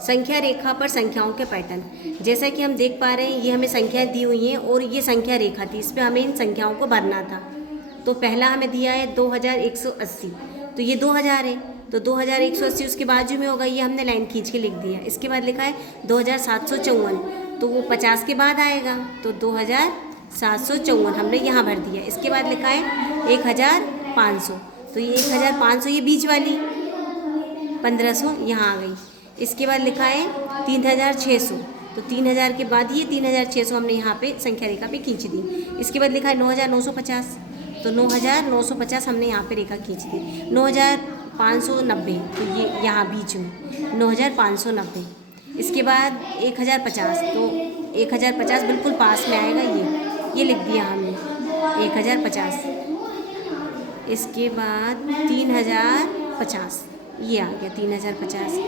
संख्या रेखा पर संख्याओं के पैटर्न। जैसा कि हम देख पा रहे हैं, ये हमें संख्याएं दी हुई हैं और ये संख्या रेखा थी, इस पर हमें इन संख्याओं को भरना था। तो पहला हमें दिया है 2180, तो ये 2000 है, तो 2180 उसके बाजू में होगा, ये हमने लाइन खींच के लिख दिया। इसके बाद लिखा है 2754, तो वो 50 के बाद आएगा, तो 2754 हमने यहाँ भर दिया। इसके बाद लिखा है 1500, तो ये 1500 ये बीच वाली, 1500 यहाँ आ गई। इसके बाद लिखा है 3600, तो 3000 के बाद ये 3600 हमने यहाँ पे संख्या रेखा पे खींच दी। इसके बाद लिखा है 9950, तो 9950 हमने यहाँ पे रेखा खींच दी। 9590, तो ये यहाँ बीच में 9590। इसके बाद 1050, तो 1050 बिल्कुल पास में आएगा, ये लिख दिया हमने 1050। इसके बाद 3050, ये आ गया 3050।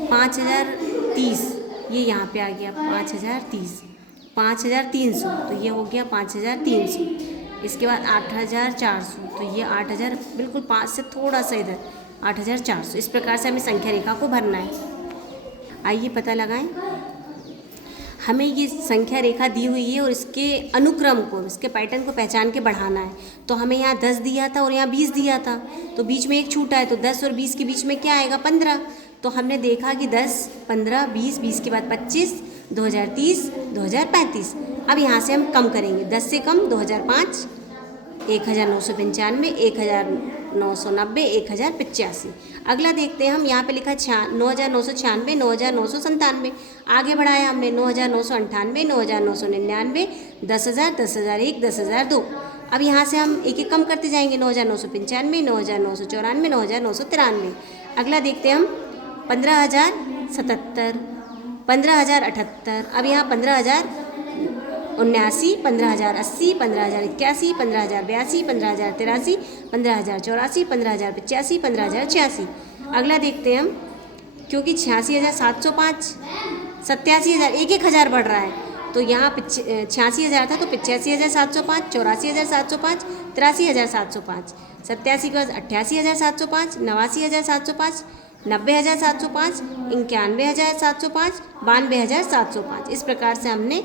5030, ये यहाँ पे आ गया 5030। 5300, तो ये हो गया 5300। इसके बाद 8400, तो ये 8000 बिल्कुल 5 से थोड़ा सा इधर 8400। इस प्रकार से हमें संख्या रेखा को भरना है। आइए पता लगाएं। हमें ये संख्या रेखा दी हुई है और इसके अनुक्रम को, इसके पैटर्न को पहचान के बढ़ाना है। तो हमें यहाँ 10 दिया था और यहाँ 20 दिया था, तो बीच में एक छूटा है, तो 10 और 20 के बीच में क्या आएगा? 15। तो हमने देखा कि 10, 15, 20, 20 के बाद 25, 2030, 2035। अब यहाँ से हम कम करेंगे, 10 से कम 2005, 1995, 1990, 1085। अगला देखते हैं हम, यहाँ पे लिखा 9996, 9997। आगे बढ़ाया हमने 9998, 9999, 10,000, 10,001, 10,002। अब यहाँ से हम एक एक कम करते जाएंगे, 9995, 9994, 9993। अगला देखते हैं हम 15,077, 15,078। अब यहाँ 15,079, 15,080, 15,081, 15,082, 15,083, 15,084, 15,085, 15,086। अगला देखते हैं हम, क्योंकि 86,705, 87,000, एक हज़ार बढ़ रहा है, तो यहाँ 86,000 था तो 85,705, 84,705, 83,705, 87 के बाद 88,705, 89,705, 90,705, 91,705, 92,705। इस प्रकार से हमने,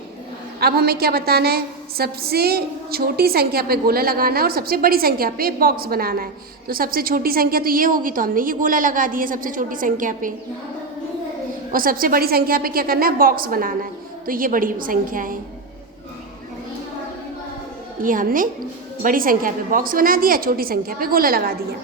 अब हमें क्या बताना है? सबसे छोटी संख्या पे गोला लगाना है और सबसे बड़ी संख्या पे बॉक्स बनाना है। तो सबसे छोटी संख्या तो ये होगी, तो हमने ये गोला लगा दिया सबसे छोटी संख्या पे, और सबसे बड़ी संख्या पे क्या करना है? बॉक्स बनाना है। तो ये बड़ी संख्या है, ये हमने बड़ी संख्या पे बॉक्स बना दिया, छोटी संख्या पे गोला लगा दिया।